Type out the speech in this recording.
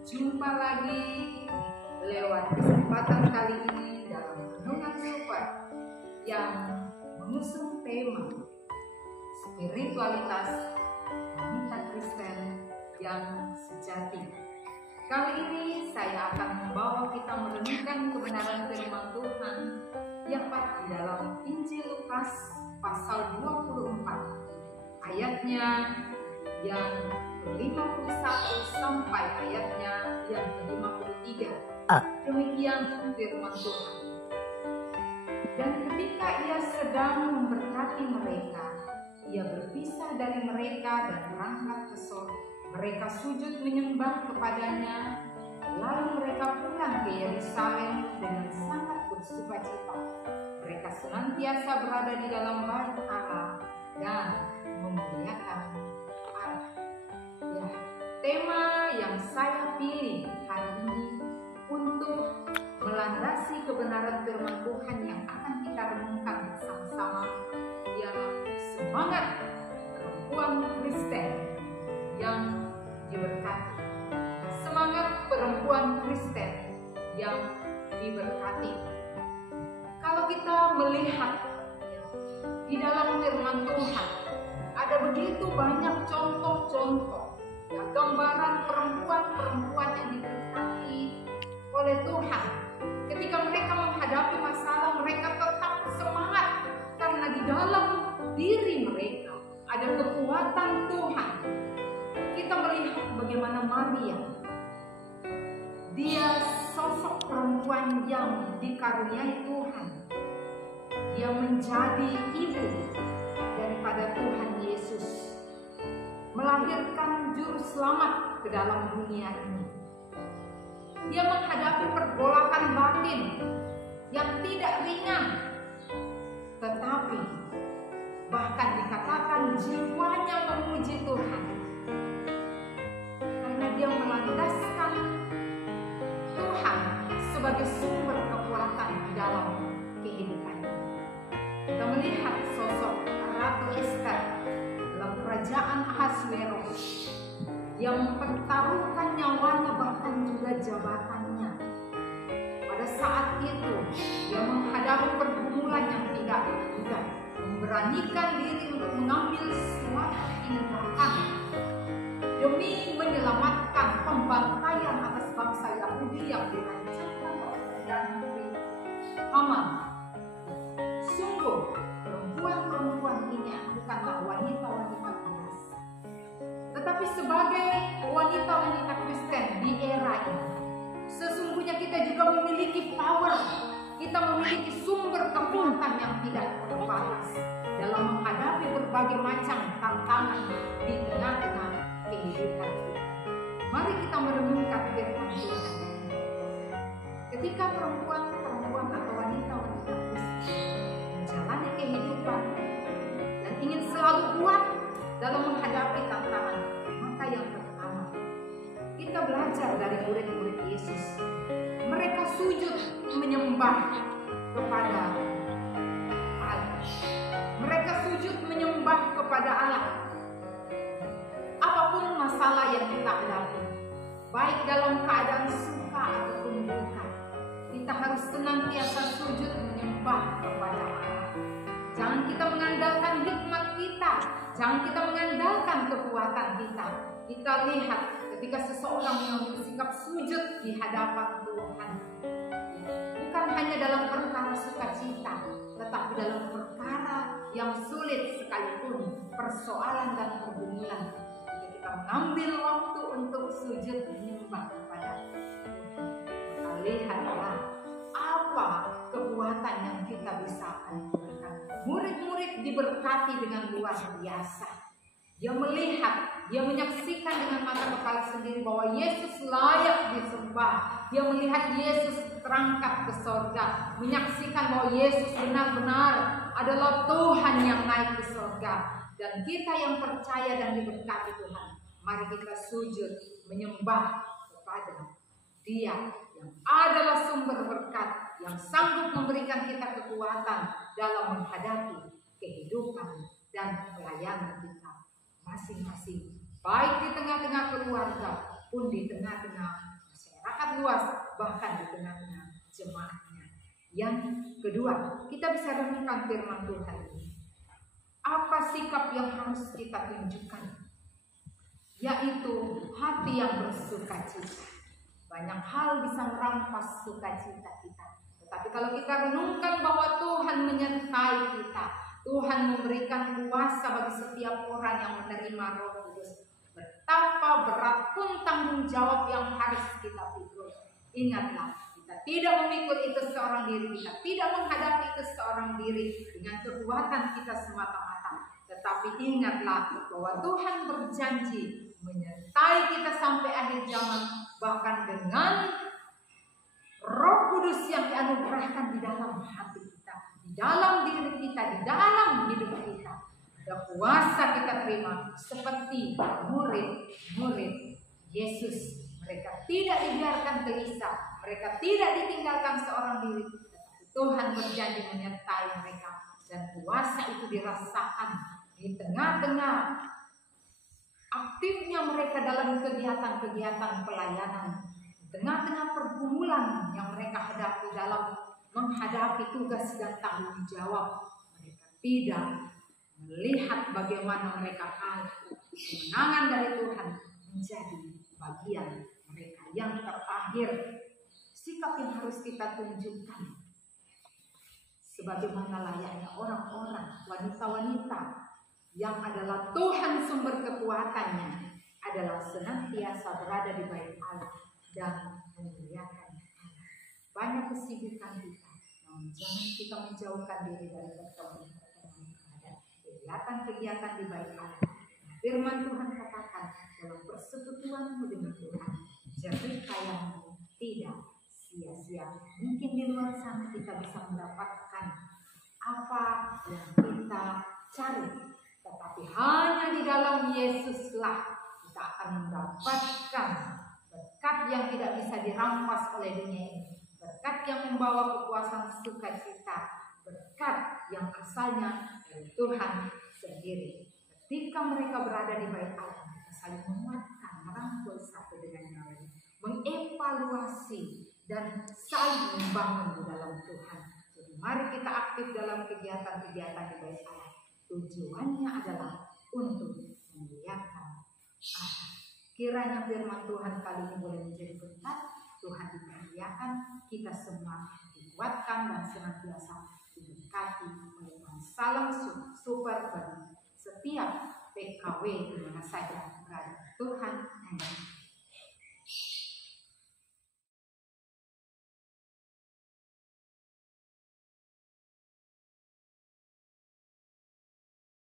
Jumpa lagi lewat kesempatan kali ini dalam renungan super yang mengusung tema spiritualitas wanita Kristen yang sejati. Kali ini saya akan membawa kita merenungkan kebenaran firman Tuhan yang di dalam Injil Lukas pasal 24 ayatnya yang ke-51 sampai ayatnya yang ke-53. Demikian firman Tuhan. Dan ketika ia sedang memberkati mereka, ia berpisah dari mereka dan berangkat ke sorga. Mereka sujud menyembah kepadanya, lalu mereka pulang ke Yerusalem dengan sangat bersukacita. Mereka senantiasa berada di dalam bait Allah dan memuliakan Allah. Ya, tema yang saya pilih hari ini untuk melandasi kebenaran firman Tuhan yang akan kita renungkan bersama-sama ialah semangat perempuan Kristen yang diberkati. Semangat perempuan Kristen yang diberkati. Kalau kita melihat di dalam firman Tuhan, ada begitu banyak contoh-contoh, ya, gambaran perempuan-perempuan yang diberkati oleh Tuhan. Ketika mereka menghadapi masalah, mereka tetap semangat karena di dalam diri mereka ada kekuatan Tuhan. Kita melihat bagaimana Maria, dia sosok perempuan yang dikaruniai Tuhan. Dia menjadi ibu daripada Tuhan Yesus, melahirkan juru selamat ke dalam dunia ini. Dia menghadapi pergolakan batin yang tidak ringan, tetapi bahkan dikatakan jiwanya memuji Tuhan karena dia melandaskan Tuhan sebagai sumber kekuatan di dalam kehidupannya. Kita melihat sosok Ratu Ester dalam kerajaan Ahasveros yang mempertaruhkan nyawanya bahkan juga jabatannya. Pada saat itu dia menghadapi pergumulan yang tidak mudah, memberanikan diri untuk mengambil suatu tindakan demi menyelamatkan pembantaian atas bangsa Yahudi yang dirancangkan oleh Perdana Menteri Haman. Sungguh perempuan-perempuan ini bukanlah wanita-wanita biasa, tetapi sebagai wanita-wanita Kristen di era ini, sesungguhnya kita juga memiliki power. Kita memiliki sumber kekuatan yang tidak terbatas dalam menghadapi berbagai macam tantangan di tengah-tengah kehidupan kita. Mari kita merenungkan firman Tuhan. Ketika perempuan-perempuan atau wanita-wanita Kristen menjalani kehidupan dan ingin selalu kuat dalam menghadapi tantangan, maka yang pertama kita belajar dari murid-murid Yesus. Mereka sujud menyembah kepada Allah. Mereka sujud menyembah kepada Allah. Apapun masalah yang kita hadapi, baik dalam keadaan suka ataupun duka, kita harus senantiasa sujud menyembah kepada Allah. Jangan kita mengandalkan hikmat kita, jangan kita mengandalkan kekuatan kita. Kita lihat ketika seseorang mengambil sikap sujud di hadapan Tuhan, bukan hanya dalam perkara sukacita, tetapi dalam perkara yang sulit sekalipun, persoalan dan pergumulan, kita mengambil waktu untuk sujud menyembah kepada Tuhan. Lihatlah apa kekuatan yang kita bisa anugerahkan. Murid-murid diberkati dengan luar biasa. Dia melihat, dia menyaksikan dengan mata kepala sendiri bahwa Yesus layak disembah. Dia melihat Yesus terangkat ke sorga, menyaksikan bahwa Yesus benar-benar adalah Tuhan yang naik ke sorga. Dan kita yang percaya dan diberkati Tuhan, mari kita sujud menyembah kepada Dia yang adalah sumber berkat, yang sanggup memberikan kita kekuatan dalam menghadapi kehidupan dan pelayanan kita masing-masing, baik di tengah-tengah keluarga pun di tengah-tengah sangat luas, bahkan di tengah-tengah jemaatnya. Yang kedua, kita bisa renungkan firman Tuhan ini. Apa sikap yang harus kita tunjukkan? Yaitu hati yang bersukacita. Banyak hal bisa merampas sukacita kita. Tetapi kalau kita renungkan bahwa Tuhan menyertai kita, Tuhan memberikan kuasa bagi setiap orang yang menerima Roh Kudus, betapa berat pun tanggung jawab yang harus kita pikul. Ingatlah, kita tidak memikul itu seorang diri, kita tidak menghadapi itu seorang diri dengan kekuatan kita semata-mata. Tetapi ingatlah bahwa Tuhan berjanji menyertai kita sampai akhir zaman, bahkan dengan Roh Kudus yang dianugerahkan di dalam hati kita, di dalam diri kita, di dalam hidup kita. Ada kuasa kita terima seperti murid-murid Yesus. Mereka tidak dibiarkan gelisah, mereka tidak ditinggalkan seorang diri. Tetapi Tuhan berjanji menyertai mereka, dan kuasa itu dirasakan di tengah-tengah aktifnya mereka dalam kegiatan-kegiatan pelayanan, di tengah-tengah pergumulan yang mereka hadapi dalam menghadapi tugas dan tanggung jawab. Mereka tidak melihat bagaimana mereka kalah. Kemenangan dari Tuhan menjadi bagian mereka. Yang terakhir, sikap yang harus kita tunjukkan sebagaimana layaknya orang-orang, wanita-wanita yang adalah Tuhan sumber kekuatannya, adalah senantiasa berada di bait Allah dan memuliakan Allah. Banyak kesibukan kita, namun jangan kita menjauhkan diri dari pertemuan-pertemuan kegiatan-kegiatan di bait Allah. Firman Tuhan katakan, dalam persekutuanmu dengan Tuhan, jerih payahmu tidak sia-sia. Mungkin di luar sana kita bisa mendapatkan apa yang kita cari, tetapi hanya di dalam Yesuslah kita akan mendapatkan berkat yang tidak bisa dirampas oleh dunia ini, berkat yang membawa kekuasaan sukacita, berkat yang asalnya dari Tuhan sendiri. Ketika mereka berada di bait Allah, mereka saling menguatkan, merangkul satu dengan yang lain, mengevaluasi dan saling membangun di dalam Tuhan. Jadi mari kita aktif dalam kegiatan-kegiatan di bait Allah. Tujuannya adalah untuk memuliakan Allah. Kiranya firman Tuhan kali ini boleh menjadi berkat. Tuhan dimuliakan, kita semua dikuatkan dan senantiasa diberkati oleh Tuhan. Salam super bagi setiap PKW di mana saja berada. Tuhan, amin.